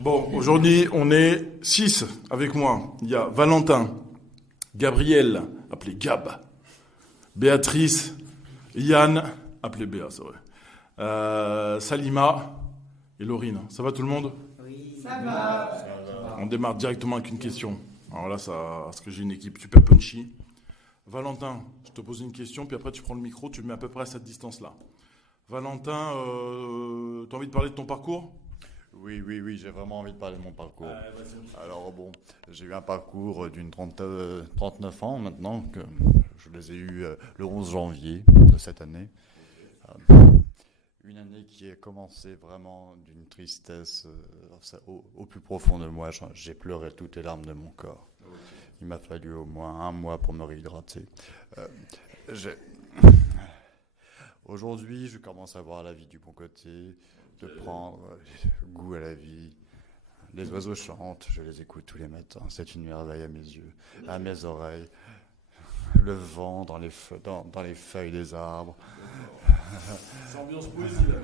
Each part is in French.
Bon, aujourd'hui, on est 6 avec moi. Il y a Valentin, Gabriel, appelé Gab, Béatrice, Yann, appelé Béa, c'est vrai, Salima et Laurine. Ça va tout le monde ? Oui. Ça va. On démarre directement avec une question. Alors là, parce que j'ai une équipe super punchy. Valentin, je te pose une question, puis après tu prends le micro, tu le mets à peu près à cette distance-là. Valentin, tu as envie de parler de ton parcours ? Oui, j'ai vraiment envie de parler de mon parcours. Alors bon, j'ai eu un parcours d'une 39 ans maintenant, que je les ai eus le 11 janvier de cette année. Une année qui a commencé vraiment d'une tristesse au plus profond de moi. J'ai pleuré toutes les larmes de mon corps. Il m'a fallu au moins un mois pour me réhydrater. Aujourd'hui, je commence à voir la vie du bon côté, de prendre goût à la vie. Les oiseaux chantent, je les écoute tous les matins. C'est une merveille à mes yeux, à mes oreilles. Le vent dans les feuilles des arbres. C'est ambiance poésie là.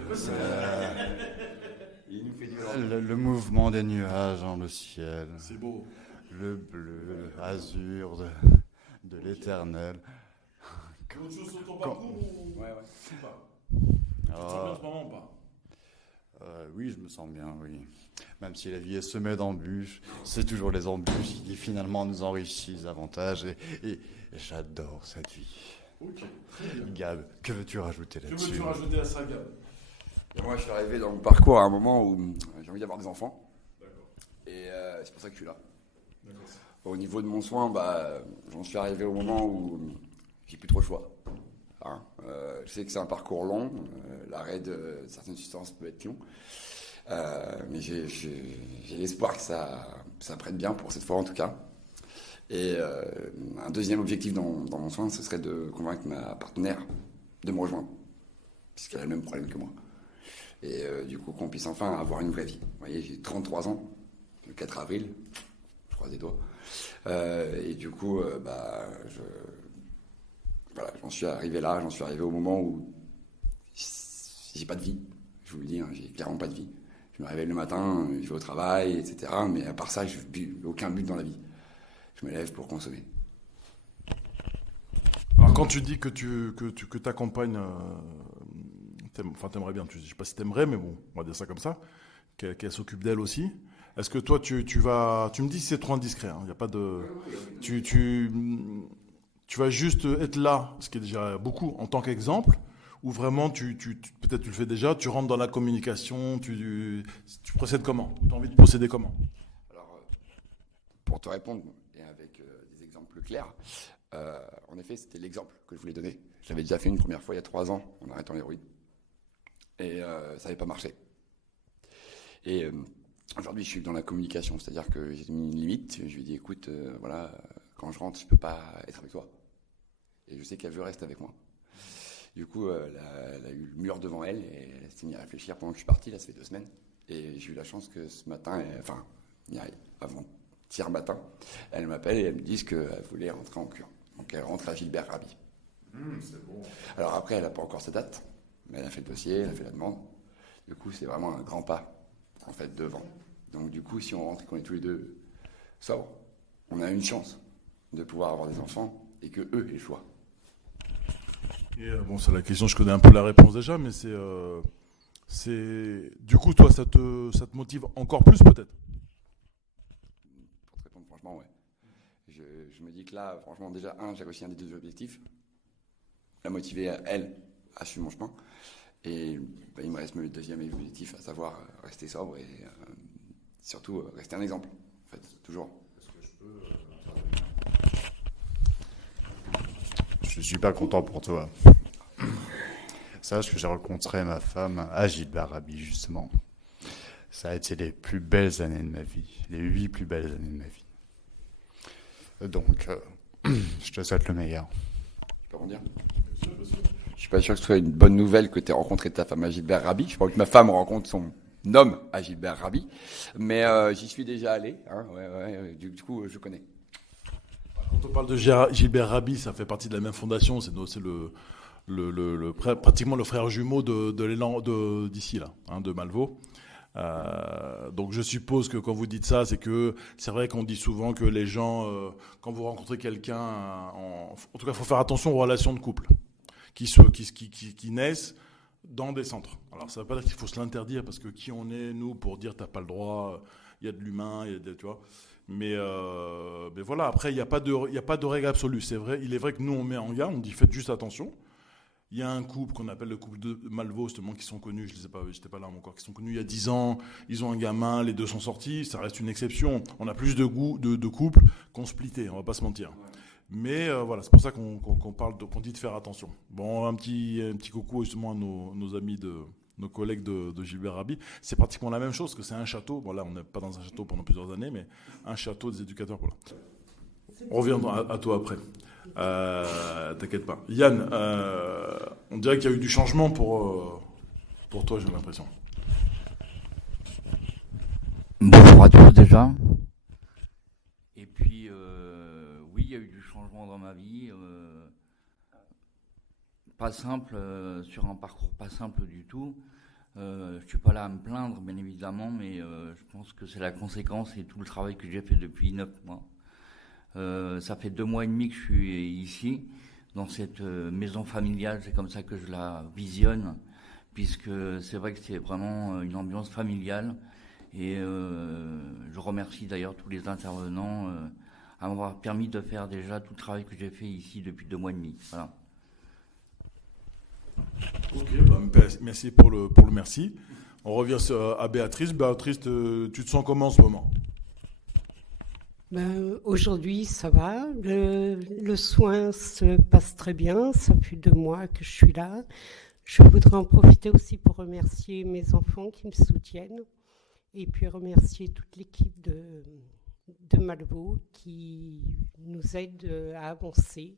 Le mouvement des nuages dans le ciel. C'est beau. Le bleu, azur de l'éternel. Autre chose sur ton parcours ou... Ouais. Tu te sens bien en ce moment ou pas ? Oui, je me sens bien, oui. Même si la vie est semée d'embûches, c'est toujours les embûches qui finalement nous enrichissent davantage et j'adore cette vie. Ok, très bien. Gab, que veux-tu rajouter là-dessus ? Que veux-tu rajouter à ça, Gab ? Et moi, je suis arrivé dans mon parcours à un moment où j'ai envie d'avoir des enfants. D'accord. Et c'est pour ça que je suis là. D'accord. Au niveau de mon soin, j'en suis arrivé au moment où j'ai plus trop le choix. Je sais que c'est un parcours long. L'arrêt de certaines substances peut être long. Mais j'ai l'espoir que ça prenne bien pour cette fois en tout cas. Et un deuxième objectif dans mon soin, ce serait de convaincre ma partenaire de me rejoindre, puisqu'elle a le même problème que moi. Et du coup, qu'on puisse enfin avoir une vraie vie. Vous voyez, j'ai 33 ans, le 4 avril, je croise les doigts. Et du coup, j'en suis arrivé là, j'en suis arrivé au moment où j'ai pas de vie. Je vous le dis, j'ai clairement pas de vie. Je me réveille le matin, je vais au travail, etc. Mais à part ça, je n'ai aucun but dans la vie. Je me lève pour consommer. Alors quand tu dis que t'accompagnes, t'aimerais bien, je sais pas si t'aimerais, mais bon, on va dire ça comme ça, qu'elle s'occupe d'elle aussi. Est-ce que toi tu me dis si c'est trop indiscret, hein, y a pas de, tu vas juste être là, ce qui est déjà beaucoup en tant qu'exemple, ou vraiment peut-être tu le fais déjà, tu rentres dans la communication, tu procèdes comment ? Tu as envie de procéder comment ? Alors, pour te répondre, et avec des exemples clairs, en effet, c'était l'exemple que je voulais donner. Je l'avais déjà fait une première fois il y a 3 ans, en arrêtant l'héroïne. Et ça n'avait pas marché. Et aujourd'hui, je suis dans la communication, c'est-à-dire que j'ai mis une limite. Je lui ai dit, écoute, quand je rentre, je ne peux pas être avec toi. Et je sais qu'elle veut rester avec moi. Du coup, elle a eu le mur devant elle et elle s'est mise à réfléchir pendant que je suis parti. Là, ça fait 2 semaines. Et j'ai eu la chance que ce matin, avant-hier matin, elle m'appelle et elle me dit qu'elle voulait rentrer en cure. Donc elle rentre à Gilbert Raby. C'est bon. Alors après, elle n'a pas encore sa date, mais elle a fait le dossier, elle a fait la demande. Du coup, c'est vraiment un grand pas, en fait, devant. Donc du coup, si on rentre et qu'on est tous les deux sobres, on a une chance de pouvoir avoir des enfants et que eux aient le choix. Et c'est la question, je connais un peu la réponse déjà, mais c'est du coup, toi, ça te motive encore plus peut-être ? Pour te répondre franchement, ouais. Je me dis que là, franchement, déjà, j'ai réussi un des 2 objectifs. La motiver, elle, à suivre mon chemin. Et il me reste le deuxième objectif, à savoir rester sobre et surtout rester un exemple, en fait, toujours. Est-ce que je peux Je suis pas content pour toi. Sache que j'ai rencontré ma femme à Gilbert Raby, justement. Ça a été les plus belles années de ma vie, les 8 plus belles années de ma vie. Donc, je te souhaite le meilleur. Je peux rebondir ? Je suis pas sûr que ce soit une bonne nouvelle que tu aies rencontré ta femme à Gilbert Raby. Je crois que ma femme rencontre son homme à Gilbert Raby. Mais j'y suis déjà allé. Du coup, je connais. Quand on parle de Gilbert Raby, ça fait partie de la même fondation. C'est pratiquement le frère jumeau de l'élan d'ici là, de Malvaux. Donc je suppose que quand vous dites ça, c'est que c'est vrai qu'on dit souvent que les gens, quand vous rencontrez quelqu'un, en tout cas, il faut faire attention aux relations de couple qui naissent dans des centres. Alors ça ne veut pas dire qu'il faut se l'interdire, parce que qui on est, nous, pour dire t'as pas le droit, il y a de l'humain, tu vois. Mais voilà, après, il n'y a pas de règle absolue. C'est vrai, il est vrai que nous, on met en garde, on dit faites juste attention. Il y a un couple qu'on appelle le couple de Malvaux, justement, qui sont connus, je ne les ai pas, j'étais pas là encore, qui sont connus il y a 10 ans, ils ont un gamin, les deux sont sortis, ça reste une exception. On a plus de couples qu'on splitté, on ne va pas se mentir. Mais voilà, c'est pour ça qu'on dit de faire attention. Bon, un petit coucou justement à nos amis, nos collègues de Gilbert Rabhi. C'est pratiquement la même chose, que c'est un château. Bon là, on n'est pas dans un château pendant plusieurs années, mais un château des éducateurs. Voilà. On reviendra à toi après. T'inquiète pas. Yann, on dirait qu'il y a eu du changement pour toi, j'ai l'impression. Bonjour à tous déjà. Et puis, oui, il y a eu du changement dans ma vie. Pas simple, sur un parcours pas simple du tout. Je suis pas là à me plaindre, bien évidemment, mais je pense que c'est la conséquence et tout le travail que j'ai fait depuis 9 mois. Ça fait 2 mois et demi que je suis ici, dans cette maison familiale, c'est comme ça que je la visionne, puisque c'est vrai que c'est vraiment une ambiance familiale. Et je remercie d'ailleurs tous les intervenants à m'avoir permis de faire déjà tout le travail que j'ai fait ici depuis 2 mois et demi. Voilà. Ok, merci pour le merci. On revient à Béatrice. Béatrice, tu te sens comment en ce moment ? Aujourd'hui, ça va. Le soin se passe très bien. Ça fait 2 mois que je suis là. Je voudrais en profiter aussi pour remercier mes enfants qui me soutiennent et puis remercier toute l'équipe de Malvaux qui nous aide à avancer.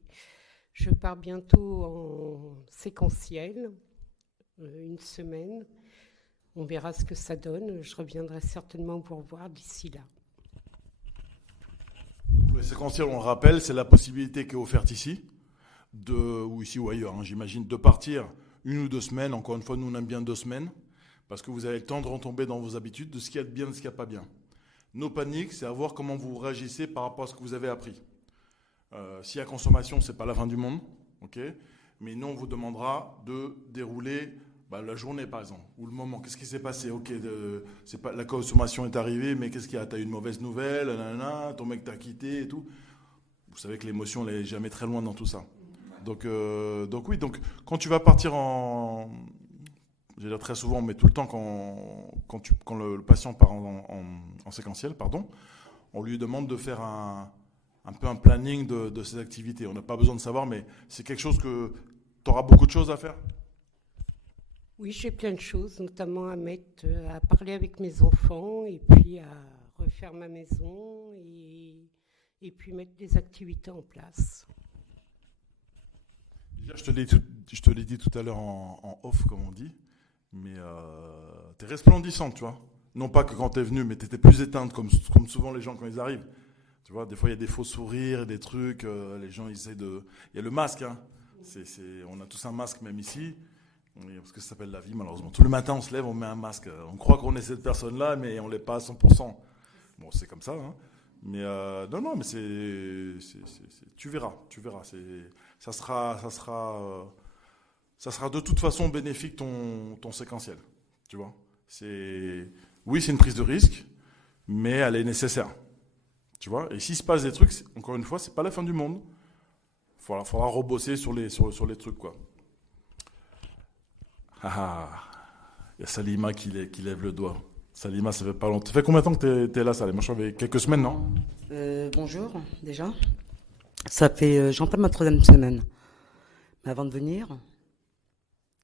Je pars bientôt en séquentiel, 1 semaine. On verra ce que ça donne. Je reviendrai certainement vous revoir d'ici là. Le séquentiel, on le rappelle, c'est la possibilité qui est offerte ici, ou ici ou ailleurs, hein, j'imagine, de partir 1 ou 2 semaines. Encore une fois, nous on aime bien 2 semaines, parce que vous avez le temps de retomber dans vos habitudes, de ce qu'il y a de bien, de ce qu'il n'y a pas bien. Nos paniques, c'est à voir comment vous réagissez par rapport à ce que vous avez appris. S'il y a consommation, ce n'est pas la fin du monde, ok, mais nous on vous demandera de dérouler la journée par exemple, ou le moment. Qu'est-ce qui s'est passé ? Ok, la consommation est arrivée, mais qu'est-ce qu'il y a ? T'as eu une mauvaise nouvelle, nanana, ton mec t'a quitté et tout. Vous savez que l'émotion, elle n'est jamais très loin dans tout ça. Donc oui, quand tu vas partir je vais dire très souvent, mais tout le temps, quand le patient part en séquentiel, on lui demande de faire un peu un planning de ses activités. On n'a pas besoin de savoir, mais c'est quelque chose que tu auras beaucoup de choses à faire. Oui, j'ai plein de choses, notamment à parler avec mes enfants et puis à refaire ma maison et puis mettre des activités en place. Déjà, je te l'ai dit tout à l'heure en off, comme on dit, mais tu es resplendissante, tu vois. Non pas que quand tu es venue, mais tu étais plus éteinte, comme souvent les gens quand ils arrivent. Tu vois, des fois, il y a des faux sourires, des trucs, les gens, ils essaient de... Il y a le masque, hein. On a tous un masque, même ici. Parce que ça s'appelle la vie, malheureusement. Tout le matin, on se lève, on met un masque. On croit qu'on est cette personne-là, mais on ne l'est pas à 100%. Bon, c'est comme ça. Hein. Mais non, mais tu verras. Ça sera de toute façon bénéfique ton séquentiel. Tu vois. Oui, c'est une prise de risque, mais elle est nécessaire. Tu vois. Et s'il se passe des trucs, encore une fois, c'est pas la fin du monde. Il faudra rebosser sur les trucs, quoi. Il y a Salima qui lève le doigt. Salima, ça fait pas longtemps. Ça fait combien de temps que t'es là, Salima ? Moi, je suis quelques semaines, non ? Bonjour, déjà. Ça fait, j'entame ma 3e semaine. Mais avant de venir,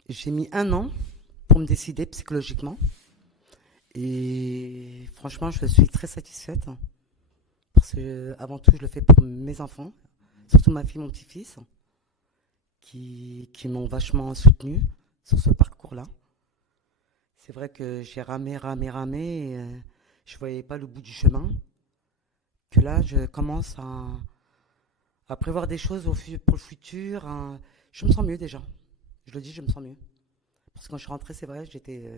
j'ai mis 1 an pour me décider psychologiquement. Et franchement, je suis très satisfaite. Parce que, avant tout, je le fais pour mes enfants, surtout ma fille, mon petit-fils, qui m'ont vachement soutenue sur ce parcours-là. C'est vrai que j'ai ramé, et je ne voyais pas le bout du chemin. Que là, je commence à prévoir des choses pour le futur. Je me sens mieux déjà. Je le dis, je me sens mieux. Parce que quand je suis rentrée, c'est vrai, j'étais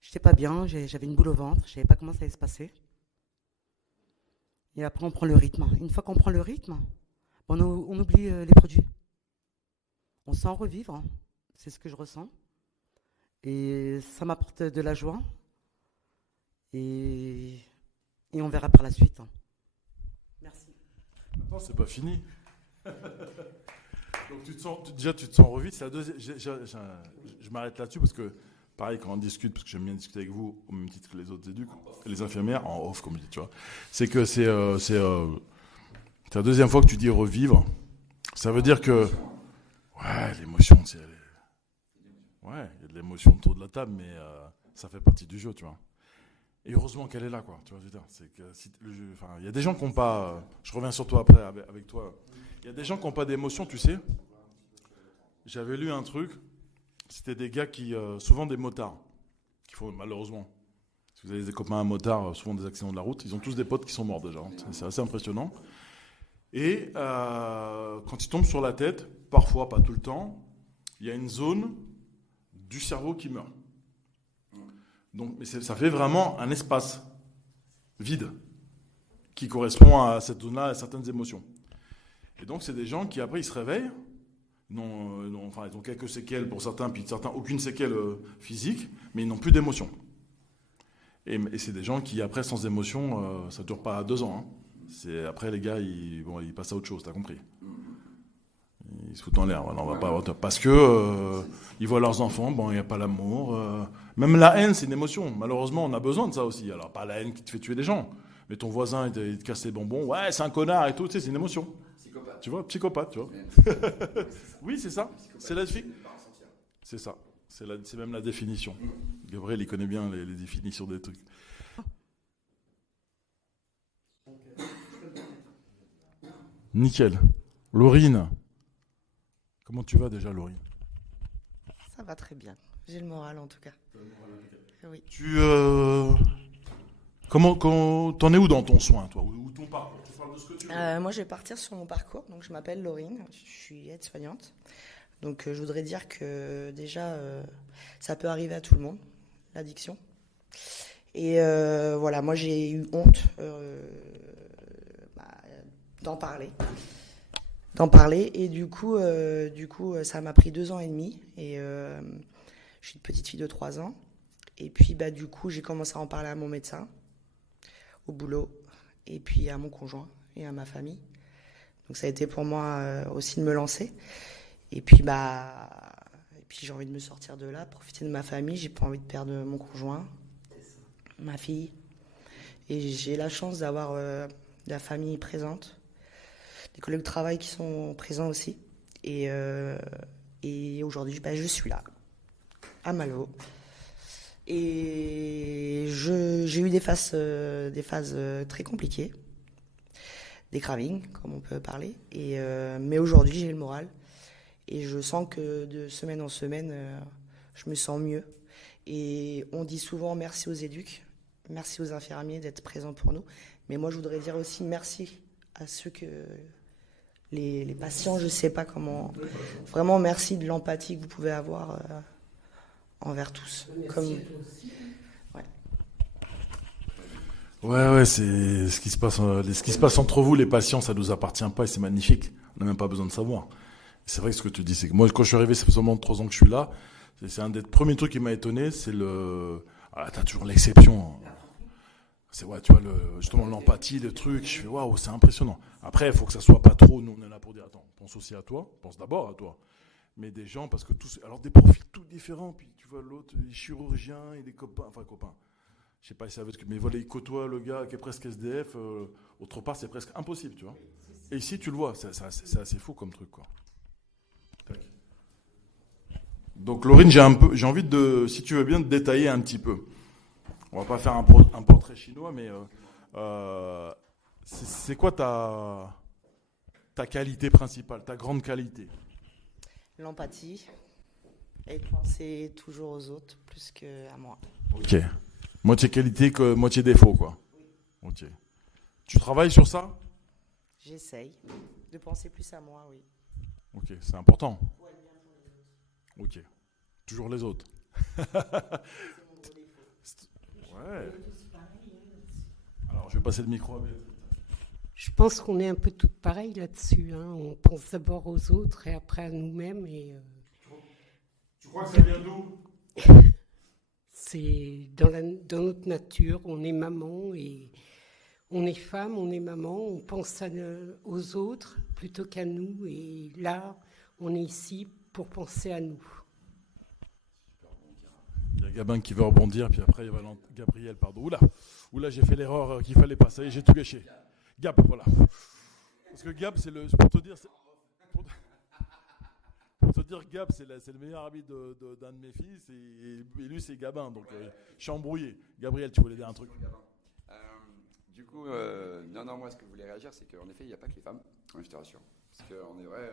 J'étais pas bien, j'avais une boule au ventre, je savais pas comment ça allait se passer. Et après, on prend le rythme. Une fois qu'on prend le rythme, on oublie les produits. On sent revivre, c'est ce que je ressens. Et ça m'apporte de la joie. Et on verra par la suite. Merci. Non, c'est pas fini. Donc tu te sens revivre. C'est la deuxième. Je m'arrête là-dessus parce que, pareil, quand on discute, parce que j'aime bien discuter avec vous, au même titre que les autres éducs, les infirmières, en off, comme je dis, tu vois, c'est que c'est la deuxième fois que tu dis revivre. Ça veut dire que, ouais, l'émotion, ouais, il y a de l'émotion autour de la table, mais ça fait partie du jeu, tu vois. Et heureusement qu'elle est là, quoi. Tu vois, je veux dire, c'est que il y a des gens qui n'ont pas. Je reviens sur toi après avec toi. Il y a des gens qui n'ont pas d'émotion, tu sais. J'avais lu un truc. C'était des gars qui, souvent des motards, qui font malheureusement. Si vous avez des copains motards, souvent des accidents de la route, ils ont tous des potes qui sont morts déjà. C'est assez impressionnant. Et quand ils tombent sur la tête, parfois, pas tout le temps, il y a une zone du cerveau qui meurt. Donc, mais ça fait vraiment un espace vide qui correspond à cette zone-là, à certaines émotions. Et donc, c'est des gens qui, après, ils se réveillent. Ils ont quelques séquelles pour certains, puis certains, aucune séquelle physique, mais ils n'ont plus d'émotion. Et c'est des gens qui, après, sans émotion, ça ne dure pas 2 ans. Hein. Après, les gars, ils passent à autre chose, t'as compris. Ils se foutent en l'air. On va pas, parce que ils voient leurs enfants, il n'y a pas l'amour. Même la haine, c'est une émotion. Malheureusement, on a besoin de ça aussi. Alors, pas la haine qui te fait tuer des gens, mais ton voisin, il te casse les bonbons. Ouais, c'est un connard et tout, tu sais, c'est une émotion. Psychopathe. Tu vois, psychopathe, tu vois. Oui, c'est ça. C'est la définition. C'est ça. C'est même la définition. Gabriel, il connaît bien les définitions des trucs. Nickel. Laurine. Comment tu vas déjà, Laurine? Ça va très bien. J'ai le moral en tout cas. Oui. T'en es où dans ton soin, toi? Ou ton parcours? Tu parles de ce que tu veux. Moi, je vais partir sur mon parcours. Donc, je m'appelle Laurine. Je suis aide-soignante. Donc, je voudrais dire que déjà, ça peut arriver à tout le monde, l'addiction. Et voilà, moi, j'ai eu honte d'en parler. Et du coup, ça m'a pris 2 ans et demi. Et je suis une petite fille de 3 ans. Et puis, du coup, j'ai commencé à en parler à mon médecin, au boulot, et puis à mon conjoint et à ma famille. Donc, ça a été pour moi aussi de me lancer. Et puis, j'ai envie de me sortir de là, profiter de ma famille. J'ai pas envie de perdre mon conjoint, ma fille. Et j'ai la chance d'avoir de la famille présente, des collègues de travail qui sont présents aussi. Et aujourd'hui, je suis là, à Malvaux. Et j'ai eu des phases très compliquées, des cravings, comme on peut parler. Mais aujourd'hui, j'ai le moral. Et je sens que de semaine en semaine, je me sens mieux. Et on dit souvent merci aux éducs, merci aux infirmiers d'être présents pour nous. Mais moi, je voudrais dire aussi merci à ceux que... Les patients, je ne sais pas comment... Vraiment, merci de l'empathie que vous pouvez avoir envers tous. Ouais, c'est ce qui se passe entre vous, les patients, ça nous appartient pas et c'est magnifique. On n'a même pas besoin de savoir. Et c'est vrai que ce que tu dis, c'est que moi, quand je suis arrivé, ça fait seulement 3 ans que je suis là. C'est un des premiers trucs qui m'a étonné, c'est t'as toujours l'exception. C'est tu vois justement l'empathie, le truc. Je fais waouh, c'est impressionnant. Après, il faut que ça soit pas trop. Nous, on est là pour dire attends, pense aussi à toi, pense d'abord à toi. Mais des gens, parce que tous, alors des profils tout différents. Puis tu vois l'autre, il est chirurgien, il est copain. Je sais pas si ça veut dire, mais voilà, il côtoie le gars qui est presque SDF. Autre part, c'est presque impossible, tu vois. Et ici, tu le vois, c'est assez fou comme truc, quoi. Tac. Donc, Laurine, j'ai envie de, si tu veux bien, de détailler un petit peu. On va pas faire un portrait chinois, mais c'est quoi ta qualité principale, ta grande qualité? L'empathie et penser toujours aux autres plus qu'à moi. Ok. Moitié qualité, moitié défaut, quoi. Ok. Tu travailles sur ça? J'essaye de penser plus à moi, oui. Ok, c'est important. Ok. Toujours les autres. Ouais. Alors, je vais passer le micro à Béatrice. Je pense qu'on est un peu toutes pareilles là-dessus. Hein. On pense d'abord aux autres et après à nous-mêmes. Tu crois que ça vient d'où? C'est dans notre nature. On est maman et on est femme, on est maman. On pense aux autres plutôt qu'à nous. Et là, on est ici pour penser à nous. Il y a Gabin qui veut rebondir, puis après il y a Gabriel, pardon. Oula, j'ai fait l'erreur qu'il fallait pas. Ça y est, j'ai tout gâché. Gab, voilà. Parce que Gab, c'est pour te dire, Gab, c'est le meilleur ami d'un de mes fils, et lui, c'est Gabin. Donc, je suis embrouillé. Gabriel, tu voulais dire un truc? Du coup, non, moi, ce que je voulais réagir, c'est qu'en effet, il n'y a pas que les femmes, je te rassure. Parce qu'on est vrai,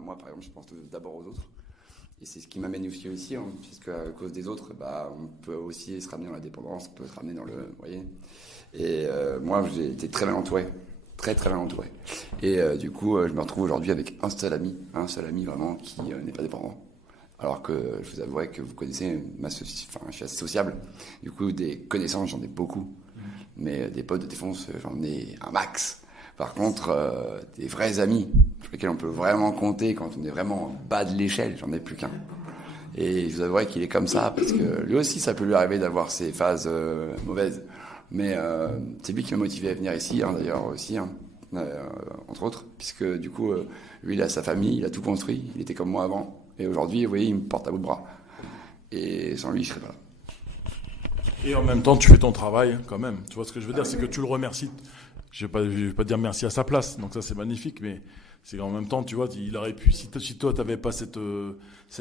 moi, par exemple, je pense d'abord aux autres. Et c'est ce qui m'amène aussi, hein, puisque à cause des autres, on peut aussi se ramener dans la dépendance, on peut se ramener dans le... Vous voyez. Et moi, j'ai été très mal entouré. Très, très mal entouré. Et du coup, je me retrouve aujourd'hui avec un seul ami vraiment qui n'est pas dépendant. Alors que je vous avouerai que vous connaissez je suis assez sociable. Du coup, des connaissances, j'en ai beaucoup. Mais des potes de défense, j'en ai un max. Par contre, des vrais amis, sur lesquels on peut vraiment compter quand on est vraiment en bas de l'échelle, j'en ai plus qu'un. Et je vous avouerai qu'il est comme ça, parce que lui aussi, ça peut lui arriver d'avoir ses phases mauvaises. Mais c'est lui qui m'a motivé à venir ici, hein, d'ailleurs aussi, hein, entre autres, puisque du coup, lui, il a sa famille, il a tout construit, il était comme moi avant. Et aujourd'hui, vous voyez, il me porte à bout de bras. Et sans lui, je serais pas là. Et en même temps, tu fais ton travail quand même. Tu vois ce que je veux dire, c'est que tu le remercies. Je vais pas dire merci à sa place, donc ça c'est magnifique, mais c'est qu'en même temps, tu vois, il aurait pu, si toi t'avais pas cette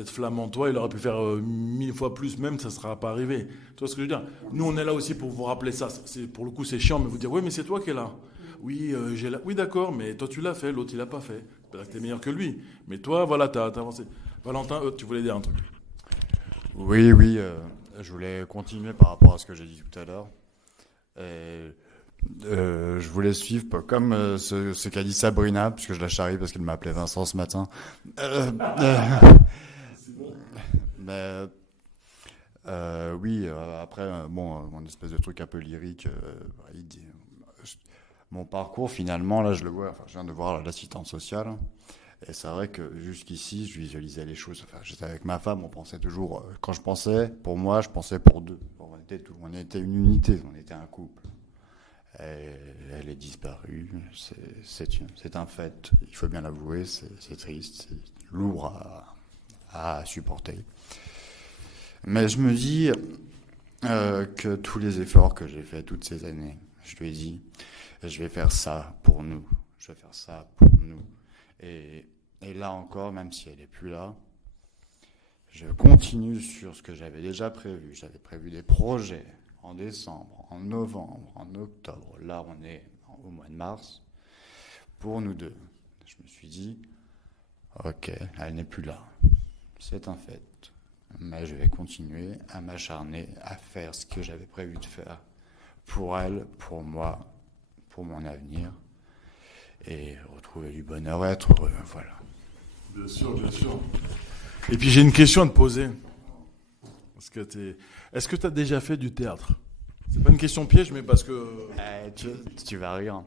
flamme en toi, il aurait pu faire 1000 fois plus, même ça sera pas arrivé. Tu vois ce que je veux dire? Nous, on est là aussi pour vous rappeler ça. Pour le coup, c'est chiant, mais vous dire, oui, mais c'est toi qui es là. Oui, oui, d'accord, mais toi tu l'as fait, l'autre il l'a pas fait. Peut-être que t'es meilleur que lui, mais toi, voilà, t'as avancé. Valentin, tu voulais dire un truc? Oui, je voulais continuer par rapport à ce que j'ai dit tout à l'heure. Je voulais suivre comme ce qu'a dit Sabrina, puisque je la charrie parce qu'elle m'a appelé Vincent ce matin. Mais oui, après, mon espèce de truc un peu lyrique, mon parcours finalement, là je le vois, je viens de voir l'assistante sociale. Et c'est vrai que jusqu'ici, je visualisais les choses. Enfin, j'étais avec ma femme, on pensait toujours. Quand je pensais, pour moi, je pensais pour deux. On était une unité, on était un couple. Elle est disparue, c'est un fait, il faut bien l'avouer, c'est triste, c'est lourd à supporter. Mais je me dis que tous les efforts que j'ai faits toutes ces années, je lui ai dit, je vais faire ça pour nous, je vais faire ça pour nous. Et là encore, même si elle n'est plus là, je continue sur ce que j'avais déjà prévu. J'avais prévu des projets en décembre, en novembre, en octobre. Là, on est au mois de mars. Pour nous deux, je me suis dit, ok, elle n'est plus là. C'est un fait. Mais je vais continuer à m'acharner, à faire ce que j'avais prévu de faire pour elle, pour moi, pour mon avenir. Et retrouver du bonheur et être heureux, voilà. Bien sûr, bien sûr. Et puis j'ai une question à te poser. Est-ce que tu as déjà fait du théâtre? C'est pas une question piège, mais parce que... Tu vas rire.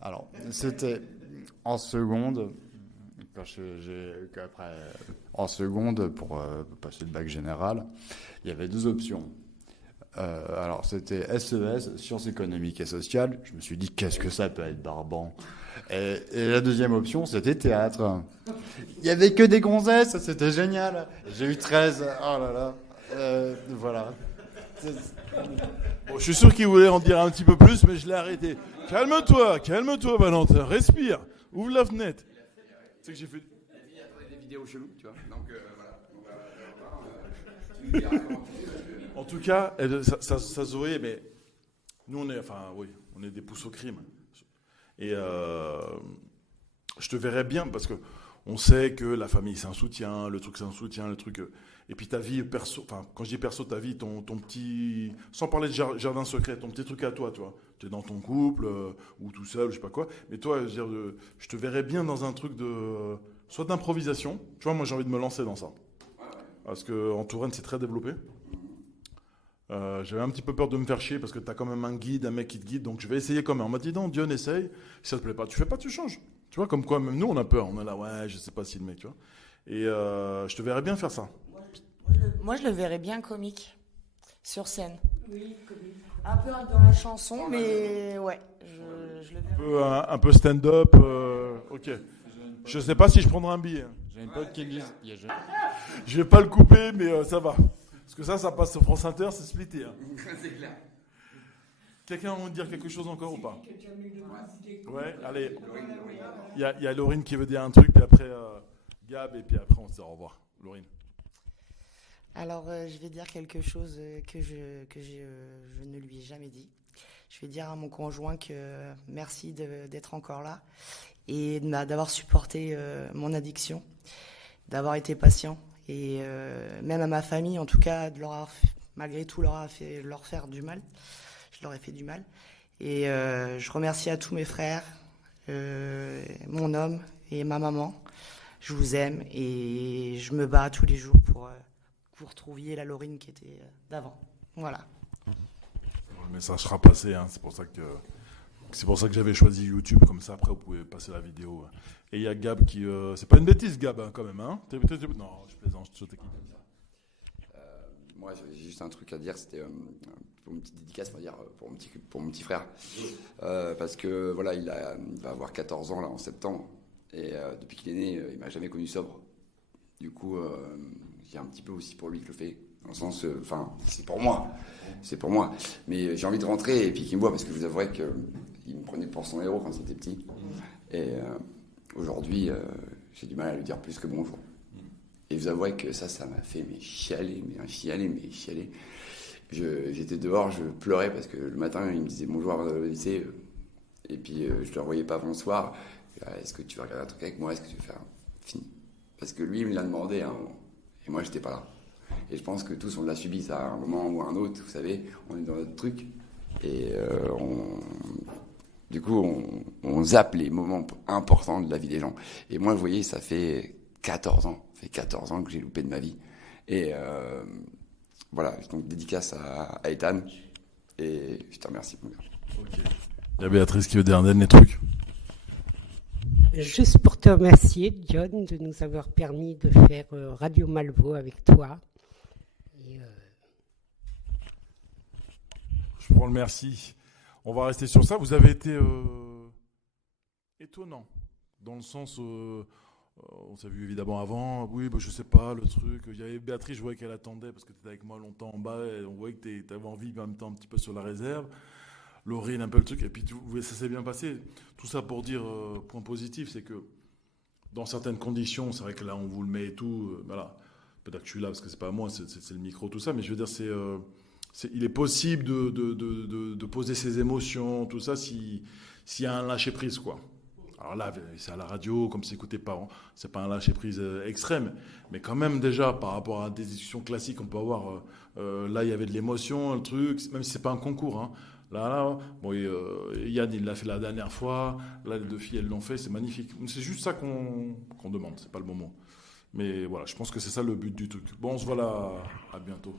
Alors, c'était en seconde, en seconde, pour passer le bac général, il y avait deux options. Alors, c'était SES, Sciences économiques et sociales. Je me suis dit, qu'est-ce que ça peut être barbant. Et la deuxième option, c'était théâtre. Il n'y avait que des gonzesses, c'était génial. J'ai eu 13, oh là là. Voilà. Bon, je suis sûr qu'il voulait en dire un petit peu plus, mais je l'ai arrêté. Calme-toi, Valentin, respire, ouvre la fenêtre. C'est que j'ai fait... Il y a des vidéos cheloues, tu vois. Donc voilà. En tout cas, ça se voyait, mais nous on est des pouces au crime. Et je te verrais bien parce que on sait que la famille c'est un soutien, le truc c'est un soutien, le truc. Et puis ta vie perso, enfin quand je dis perso, ta vie, ton petit, sans parler de jardin secret, ton petit truc à toi, tu es dans ton couple ou tout seul, je sais pas quoi. Mais toi, je te verrais bien dans un truc de soit d'improvisation. Tu vois, moi j'ai envie de me lancer dans ça parce que en Touraine c'est très développé. J'avais un petit peu peur de me faire chier parce que t'as quand même un guide, un mec qui te guide, donc je vais essayer quand même. On m'a dit non, Dion, essaye. Si ça te plaît pas, tu fais pas, tu changes. Tu vois, comme quoi, même nous, on a peur. On est là, ouais, je sais pas si le mec, tu vois. Et je te verrais bien faire ça. Moi, je le verrais bien comique, sur scène. Oui, comique. Un peu dans la chanson, mais ouais, je le verrais. Un peu stand-up, ok. Je sais pas si je prendrai un billet. J'ai une pote qui me dit. Je vais pas le couper, mais ça va. Parce que ça passe sur France Inter, c'est splitté. Hein. C'est clair. Quelqu'un a envie de dire quelque chose encore ou pas? Ouais, allez. Il y a Laurine qui veut dire un truc, puis après Gab, et puis après on se dit au revoir. Laurine. Alors, je vais dire quelque chose que je ne lui ai jamais dit. Je vais dire à mon conjoint que merci d'être encore là et d'avoir supporté mon addiction, d'avoir été patient et même à ma famille, en tout cas, malgré tout, leur faire du mal. Je leur ai fait du mal. Et je remercie à tous mes frères, mon homme et ma maman. Je vous aime et je me bats tous les jours pour que vous retrouviez la Laurine qui était d'avant. Voilà. Le message sera passé, hein. C'est pour ça que j'avais choisi YouTube, comme ça après vous pouvez passer la vidéo. Et il y a Gab qui... c'est pas une bêtise Gab hein, quand même, hein. Non, je plaisante, je te Moi j'ai juste un truc à dire, c'était pour une petite dédicace, on va dire, pour mon petit frère. Parce que voilà, il va avoir 14 ans là en septembre. Et depuis qu'il est né, il m'a jamais connu sobre. Du coup, j'ai un petit peu aussi pour lui que je le fais. Dans le sens, c'est pour moi. C'est pour moi. Mais j'ai envie de rentrer et puis qu'il me voit parce que je vous avouerai qu'il me prenait pour son héros quand il était petit. Et aujourd'hui, j'ai du mal à lui dire plus que bonjour. Et vous avouerez que ça m'a fait chialer. J'étais dehors, je pleurais parce que le matin, il me disait bonjour avant d'aller au lycée. Et puis, je ne le revoyais pas avant le soir. Est-ce que tu veux regarder un truc avec moi? Est-ce que tu veux faire fini? Parce que lui, il me l'a demandé à un moment. Et moi, j'étais pas là. Et je pense que tous, on l'a subi ça à un moment ou à un autre. Vous savez, on est dans notre truc. Et du coup, on zappe les moments importants de la vie des gens. Et moi, vous voyez, ça fait 14 ans. Ça fait 14 ans que j'ai loupé de ma vie. Et voilà, donc dédicace à Ethan. Et je te remercie, mon gars. Ok. Il y a Béatrice qui veut dire un dernier truc. Juste pour te remercier, Dion, de nous avoir permis de faire Radio Malvo avec toi. Et, Je prends le merci. On va rester sur ça. Vous avez été étonnant, dans le sens, on s'est vu évidemment avant. Oui, je sais pas, le truc. Il y avait Béatrice, je voyais qu'elle attendait parce que tu étais avec moi longtemps en bas. Et on voyait que tu avais envie en même temps un petit peu sur la réserve. Laurine, un peu le truc, et puis ça s'est bien passé. Tout ça pour dire, point positif, c'est que dans certaines conditions, c'est vrai que là on vous le met et tout, voilà. Peut-être que je suis là parce que c'est pas moi, c'est le micro, tout ça, mais je veux dire, il est possible de poser ses émotions, tout ça, s'il y a un lâcher prise, quoi. Alors là, c'est à la radio, comme c'est écouté par, c'est pas un lâcher prise extrême, mais quand même déjà par rapport à des discussions classiques, on peut avoir, là il y avait de l'émotion, le truc, même si c'est pas un concours, hein. Là, bon, Yann, il l'a fait la dernière fois. Là, les deux filles, elles l'ont fait. C'est magnifique. C'est juste ça qu'on demande. C'est pas le moment. Mais voilà, je pense que c'est ça le but du truc. Bon, on se voit là. À bientôt.